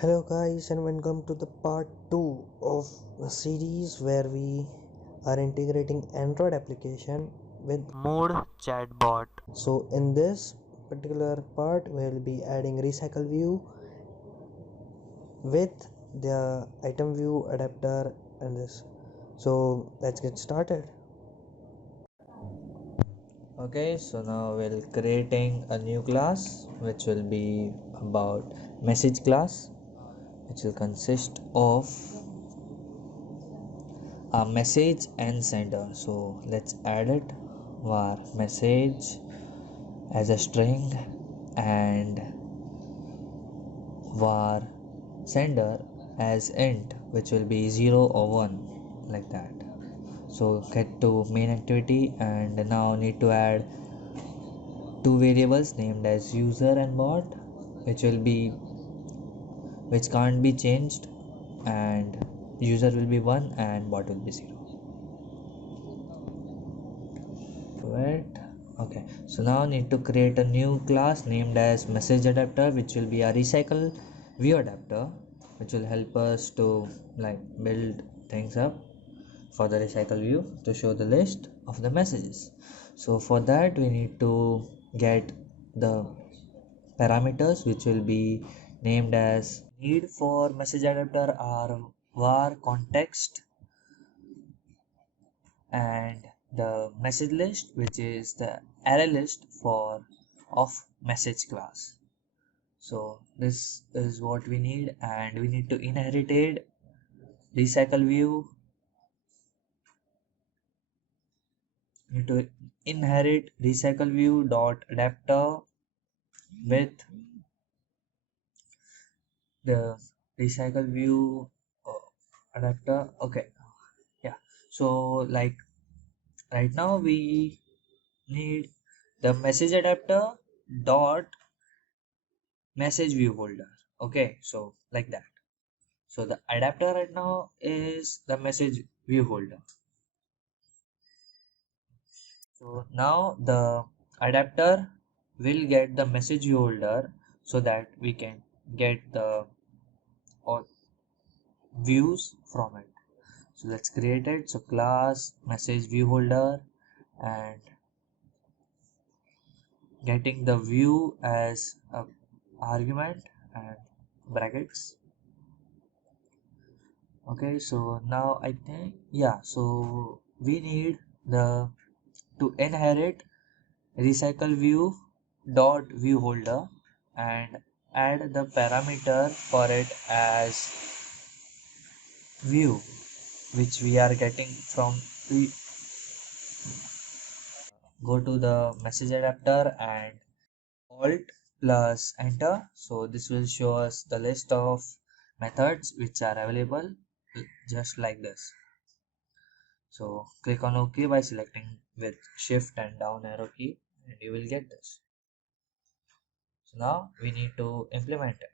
Hello guys and welcome to the part 2 of the series where we are integrating Android application with Mood Chatbot. so in this particular part we'll be adding recycle view with the item view adapter and this. So let's get started. Okay, so now we're creating a new class which will be about message class, which will consist of a message and sender. So let's add it var message as a string and var sender as int, which will be 0 or 1, like that. So get to main activity and now need to add two variables named as user and bot, which can't be changed, and user will be 1 and bot will be 0. Wait. Okay, so now need to create a new class named as message adapter, which will be a recycle view adapter, which will help us to build things up for the recycle view to show the list of the messages. So for that we need to get the parameters, which will be named as need for message adapter are var context and the message list, which is the array list for of message class. So this is what we need, and we need to inherited recycle view. Need to inherit recycle view dot adapter with the recycle view adapter. Okay, yeah. So right now we need the message adapter dot message view holder. Okay, so like that. So the adapter right now is the message view holder. So now the adapter will get the message view holder so that we can get the or views from it. So let's create it. So class message view holder and getting the view as a argument and brackets. Okay, so now I think, yeah, so we need the to inherit recycle view dot view holder and add the parameter for it as view, which we are getting from the go to the message adapter and alt plus enter. So this will show us the list of methods which are available, just like this. So click on OK by selecting with shift and down arrow key and you will get this. So now we need to implement it.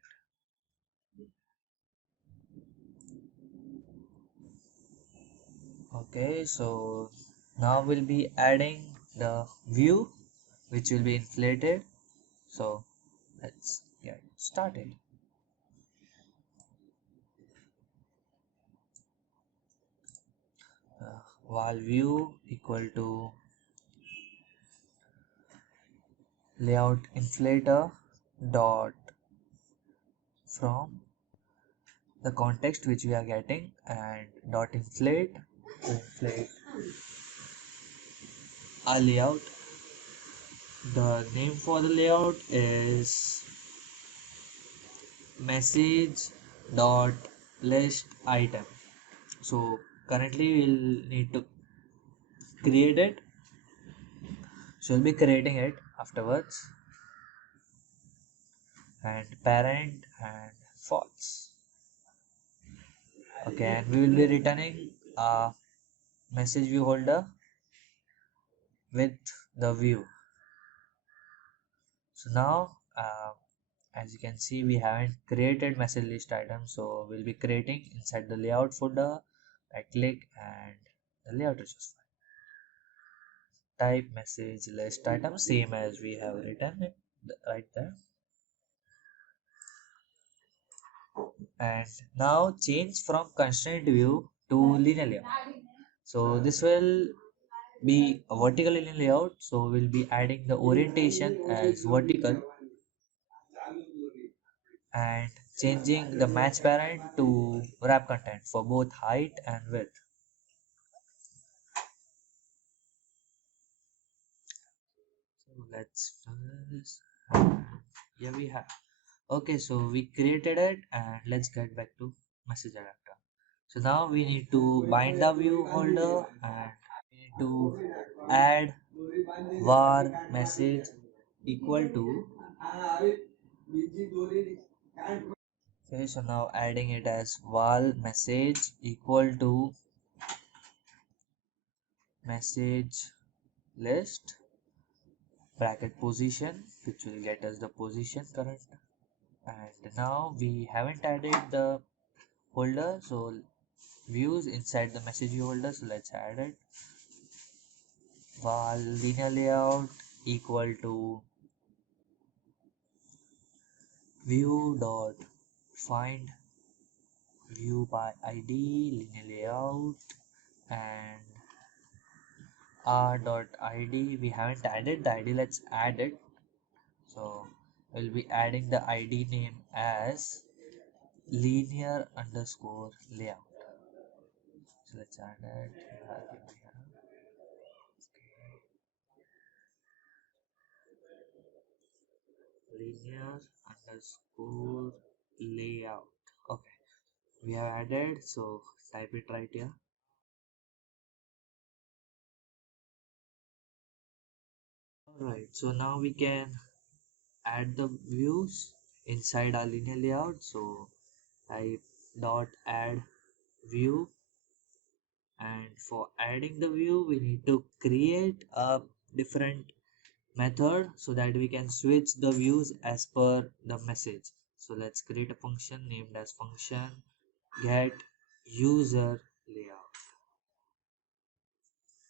Okay, so now we'll be adding the view which will be inflated. So let's get started. Val view equal to layout inflator dot from the context which we are getting and dot inflate to inflate a layout. The name for the layout is message dot list item. So currently we'll need to create it, so we'll be creating it afterwards, and parent and false. Okay, and we will be returning a message view holder with the view. So now as you can see, we haven't created message list item, so we'll be creating inside the layout folder. Right click and the layout is just fine. Type message list item, same as we have written it right there. and now change from constraint view to linear layout. So this will be a vertical linear layout. So we'll be adding the orientation as vertical and changing the match parent to wrap content for both height and width. So let's do this. And here we have. Okay, so we created it and let's get back to message adapter. So now we need to bind the view holder and we need to add var message equal to. Okay, so now adding it as val message equal to message list bracket position, which will get us the position current. And now we haven't added the holder, so views inside the message view holder, so let's add it. Val linear layout equal to view dot find view by id linear layout and r dot id. We haven't added the id, let's add it. So we'll be adding the id name as linear underscore layout. So let's add it. Linear underscore layout. Okay, we have added, so type it right here. Alright, so now we can add the views inside our linear layout. So type dot add view, and for adding the view we need to create a different method so that we can switch the views as per the message. So let's create a function named as function get user layout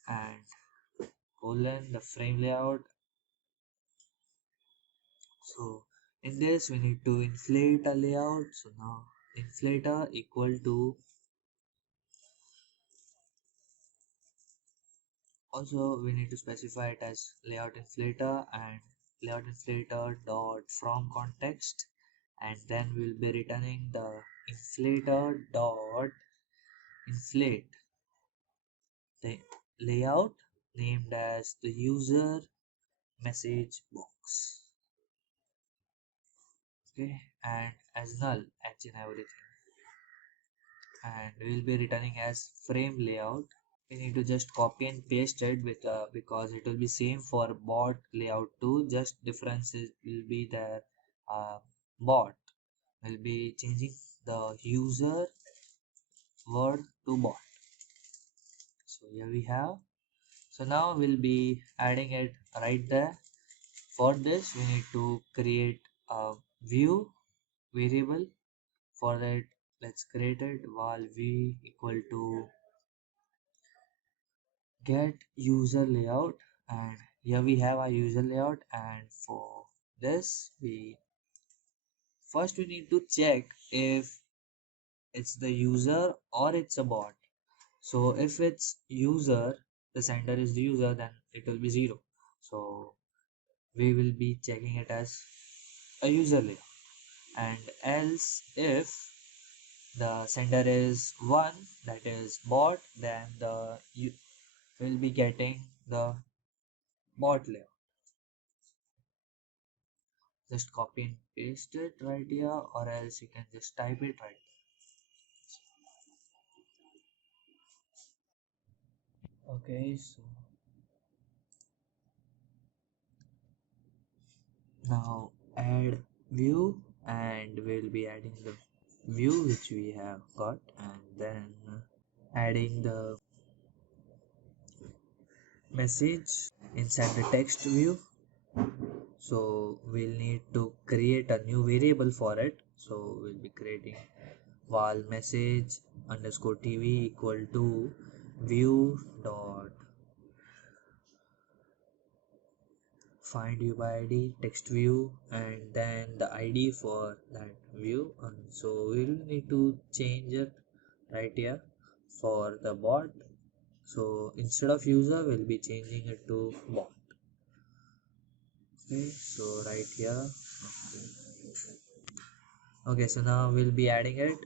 and colon the frame layout. So in this we need to inflate a layout. So now inflator equal to, also we need to specify it as layout inflator and layout inflator dot from context, and then we'll be returning the inflator dot inflate the layout named as the user message box. Okay, and as null as in everything, and we'll be returning as frame layout. We need to just copy and paste it with because it will be same for bot layout too, just differences will be there. Bot will be changing the user word to bot. So here we have. So now we'll be adding it right there. For this we need to create a view variable. For that, let's create it val v equal to get user layout, and here we have our user layout. And for this we first we need to check if it's the user or it's a bot. So if it's user, the sender is the user, then it will be 0. So we will be checking it as a user layout. And else if the sender is 1, that is bot, then the you will be getting the bot layout. Just copy and paste it right here, or else you can just type it right. Okay, so now add view, and we'll be adding the view which we have got, and then adding the message inside the text view. So we'll need to create a new variable for it. So we'll be creating val message underscore tv equal to view dot find view by id text view and then the id for that view, and so we'll need to change it right here for the bot. So instead of user we'll be changing it to bot. Okay, so right here. Okay, so now we'll be adding it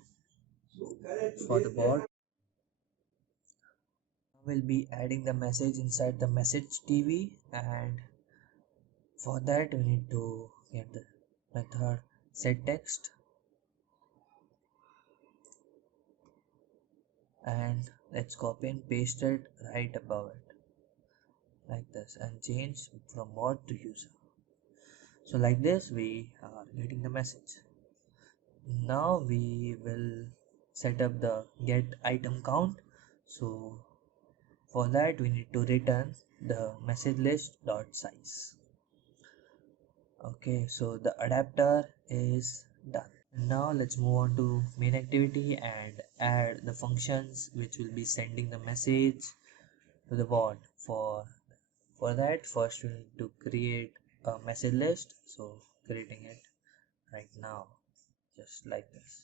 for the bot. We'll be adding the message inside the message tv, and for that we need to get the method set text, and let's copy and paste it right above it like this and change from bot to user. So like this we are getting the message. Now we will set up the get item count. So for that we need to return the message list dot size. Okay, so the adapter is done. Now let's move on to main activity and add the functions which will be sending the message to the bot. For that, first we need to create a message list. So creating it right now, just like this.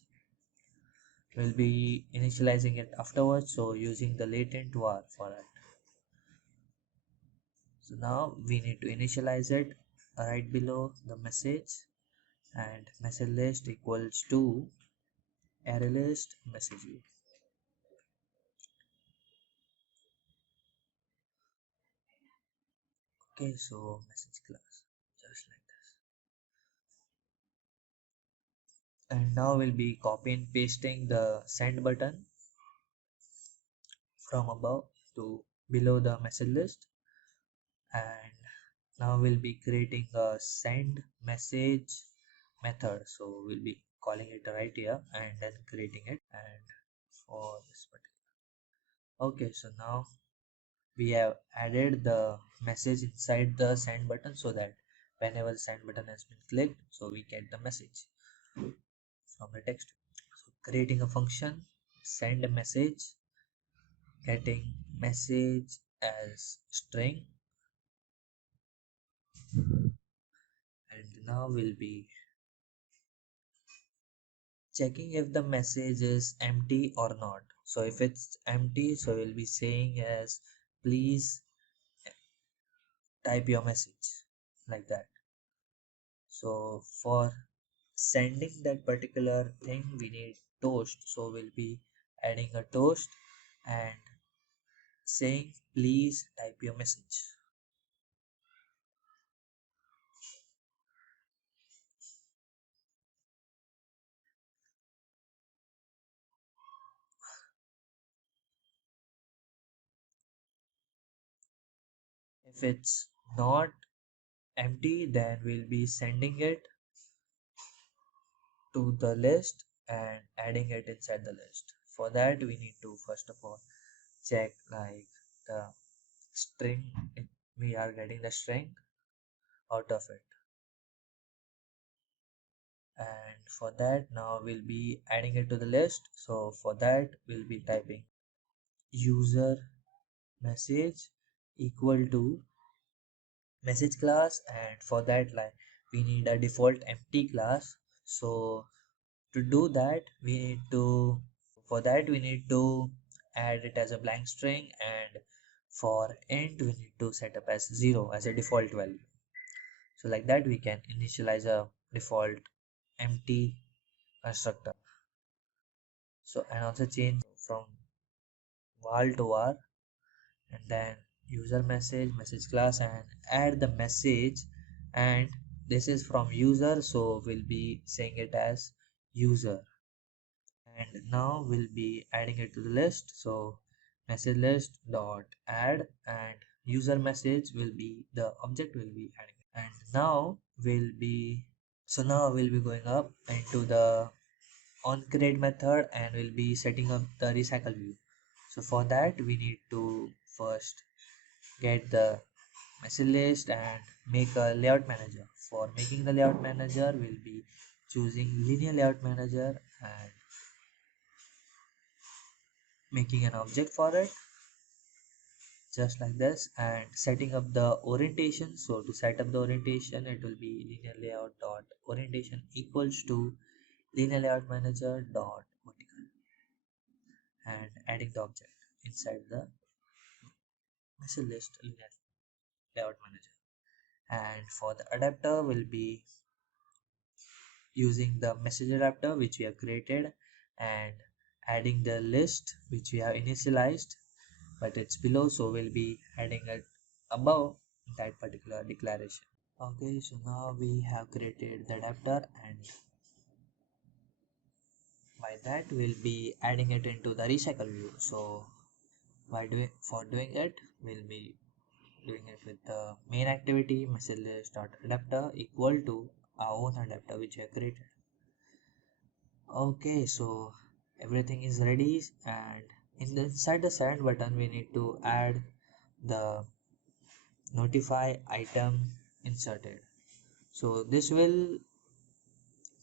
We'll be initializing it afterwards, so using the latent var for it. So now we need to initialize it right below the message, and message list equals to array list message view. Okay, so message class, just like this. And now we'll be copy and pasting the send button from above to below the message list, and now we'll be creating a send message method. So we'll be calling it right here and then creating it, and for this particular. Okay, so now we have added the message inside the send button so that whenever the send button has been clicked, so we get the message from the text. So creating a function send a message, getting message as string, and now we'll be checking if the message is empty or not. So if it's empty, so we'll be saying as please type your message like that. So for sending that particular thing we need toast, so we'll be adding a toast and saying please type your message. If it's not empty, then we'll be sending it to the list and adding it inside the list. For that we need to first of all check like the string, we are getting the string out of it, and for that now we'll be adding it to the list. So for that we'll be typing user message equal to message class, and for that like we need a default empty class. So to do that we need to for that we need to add it as a blank string, and for int we need to set up as 0 as a default value. So like that we can initialize a default empty constructor. So and also change from val to var, and then user message message class and add the message, and this is from user, so we'll be saying it as user. And now we'll be adding it to the list. So message list dot add, and user message will be the object will be adding it. And now we'll be going up into the on create method and we'll be setting up the recycle view. So for that we need to first get the message list and make a layout manager. For making the layout manager we'll be choosing linear layout manager and making an object for it. just like this, and setting up the orientation. So to set up the orientation, it will be linear layout dot orientation equals to linear layout manager dot vertical, and adding the object inside the message list linear layout manager. And for the adapter, will be using the message adapter which we have created, and adding the list which we have initialized, but it's below, so we'll be adding it above that particular declaration. Okay, so now we have created the adapter, and by that we'll be adding it into the recycle view. So for doing it, we'll be doing it with the main activity message list dot adapter equal to our own adapter which we have created. Okay, so everything is ready, and inside the send button we need to add the notify item inserted. So this will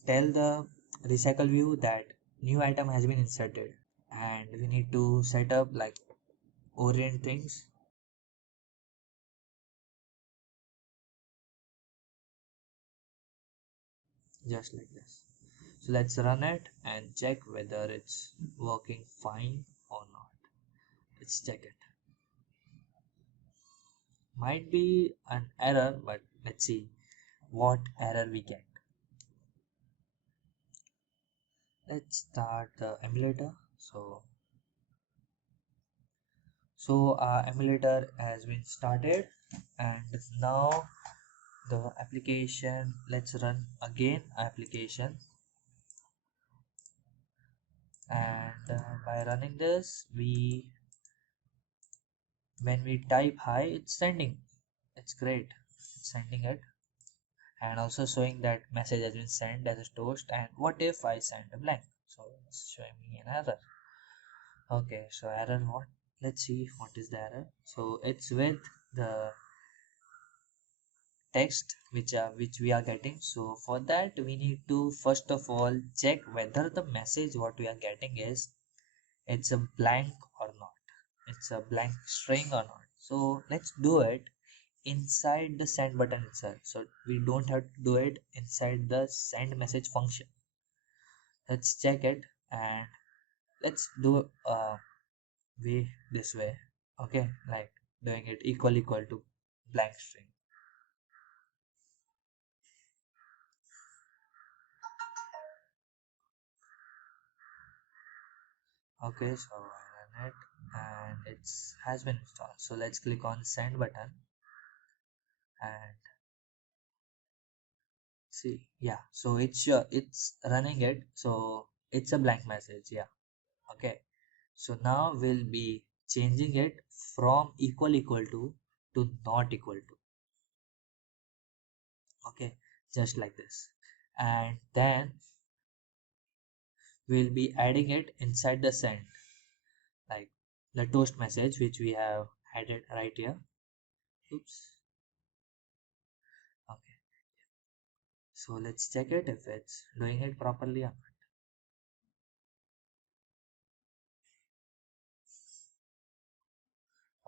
tell the recycle view that new item has been inserted, and we need to set up like orient things just like this. So let's run it and check whether it's working fine or not. Let's check it. Might be an error, but let's see what error we get. Let's start the emulator. So our emulator has been started, and now the application, let's run again application, and by running this, we when we type hi, it's sending. It's great, it's sending it, and also showing that message has been sent as a toast. And what if I send a blank? So it's showing me an error. Okay, so error what? Let's see what is the error. So it's with the text which we are getting. So for that we need to first of all check whether the message what we are getting is it's a blank or not, it's a blank string or not. So let's do it inside the send button itself, so we don't have to do it inside the send message function. Let's check it, and let's do way this way. Okay, like doing it equal to blank string. Okay, so I run it, and it's has been installed. So let's click on send button and see. Yeah, so it's running it. So it's a blank message. Yeah. Okay. So now we'll be changing it from equal to not equal to. Okay, just like this. And then we'll be adding it inside the send, like the toast message which we have added right here. Oops. Okay. So let's check it if it's doing it properly or not.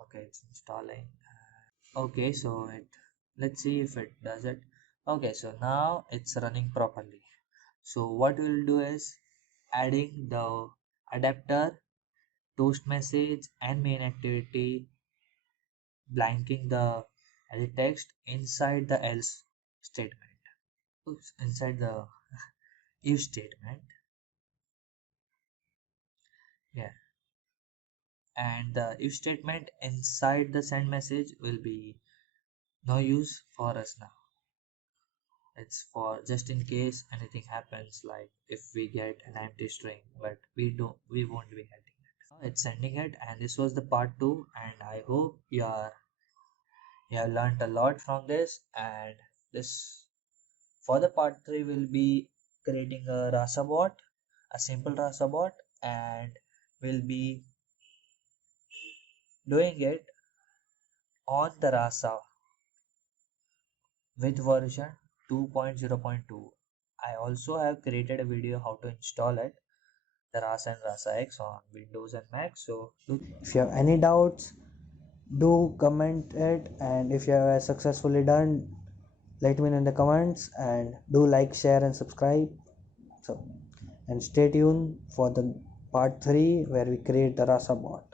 Okay, it's installing. Okay, so let's see if it does it. Okay, so now it's running properly. So what we'll do is adding the adapter, toast message, and main activity, blanking the edit text inside the else statement. Oops, inside the if statement. Yeah, and the if statement inside the send message will be no use for us now. It's for just in case anything happens, like if we get an empty string, but we won't be getting it. It's sending it, and this was the part 2, and I hope you have learned a lot from this. And this for the part 3 will be creating a Rasa bot, a simple Rasa bot, and we'll be doing it on the Rasa with version 2.0.2. I also have created a video how to install it, the Rasa and Rasa X on Windows and Mac. So look, If you have any doubts, do comment it, and if you have successfully done, let me know in the comments, and do like, share and subscribe. So, and stay tuned for the part 3 where we create the Rasa bot.